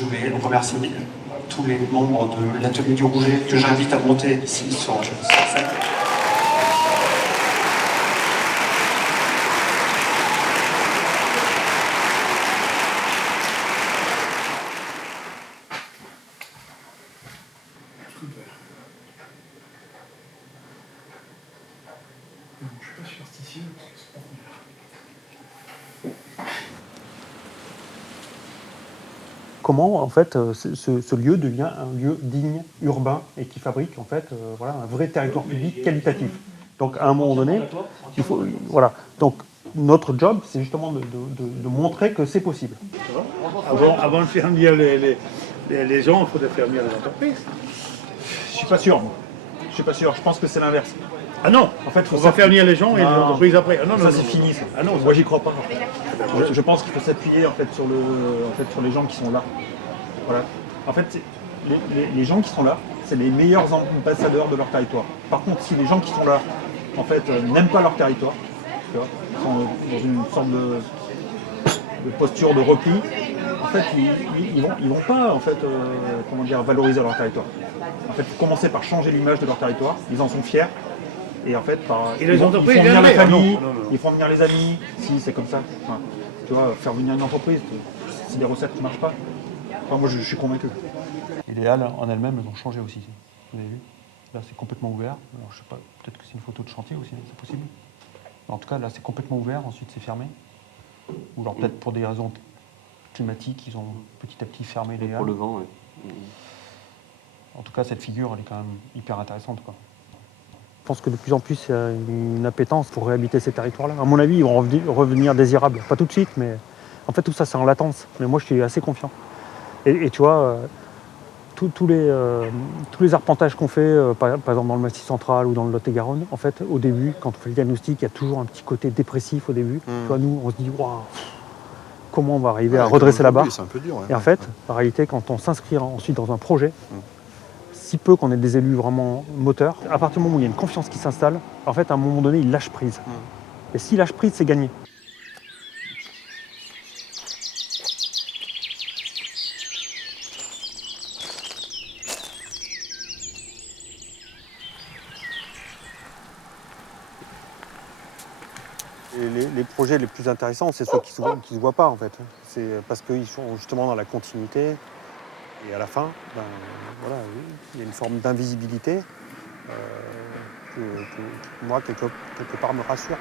Je vais remercier tous les membres de l'atelier du Rouget que j'invite à monter ici sur scène. Comment en fait ce lieu devient un lieu digne, urbain et qui fabrique en fait voilà, un vrai territoire public qualitatif. Donc à un moment donné, il faut voilà. Donc notre job, c'est justement de montrer que c'est possible. Avant de faire venir les gens, il faudrait faire venir les entreprises. Je suis pas sûr. Moi. Je suis pas sûr. Je pense que c'est l'inverse. Ah non, en fait, on va faire venir les gens et les entreprises après. Ah non, ça c'est fini. Ça. Ah non, moi j'y crois pas. Je pense qu'il faut s'appuyer en fait sur les gens qui sont là. Voilà. En fait, les gens qui sont là, c'est les meilleurs ambassadeurs de leur territoire. Par contre, si les gens qui sont là, en fait, n'aiment pas leur territoire, tu vois, sont dans une sorte de posture de repli, en fait, ils vont pas, en fait, comment dire, valoriser leur territoire. En fait, il faut commencer par changer l'image de leur territoire. Ils en sont fiers. Et en fait, ils font venir la famille, ils font venir les amis. Si c'est comme ça, enfin, tu vois, faire venir une entreprise, c'est des recettes qui marchent pas. Enfin, moi, je suis convaincu. Et les halles en elles-mêmes, elles ont changé aussi. Vous avez vu ? Là, c'est complètement ouvert. Alors, je sais pas, peut-être que c'est une photo de chantier aussi, c'est possible. En tout cas, là, c'est complètement ouvert. Ensuite, c'est fermé. Ou alors peut-être pour des raisons climatiques, ils ont petit à petit fermé les halles. Pour le vent, oui. En tout cas, cette figure, elle est quand même hyper intéressante, quoi. Je pense que de plus en plus, il y a une appétence pour réhabiter ces territoires-là. À mon avis, ils vont revenir désirables. Pas tout de suite, mais en fait, tout ça, c'est en latence. Mais moi, je suis assez confiant. Et tu vois, tous les arpentages qu'on fait, par exemple dans le Massif central ou dans le Lot-et-Garonne, en fait, au début, quand on fait le diagnostic, il y a toujours un petit côté dépressif au début. Tu vois, nous, on se dit, waouh, comment on va arriver à redresser la barre ? C'est un peu dur. Et en fait, en réalité, quand on s'inscrit ensuite dans un projet, si peu qu'on ait des élus vraiment moteurs, à partir du moment où il y a une confiance qui s'installe, en fait, à un moment donné, ils lâchent prise. Et s'ils lâchent prise, c'est gagné. Et les projets les plus intéressants, c'est ceux qui se voient pas, en fait. C'est parce qu'ils sont justement dans la continuité. Et à la fin, ben, voilà, il y a une forme d'invisibilité qui, moi, quelque part, me rassure.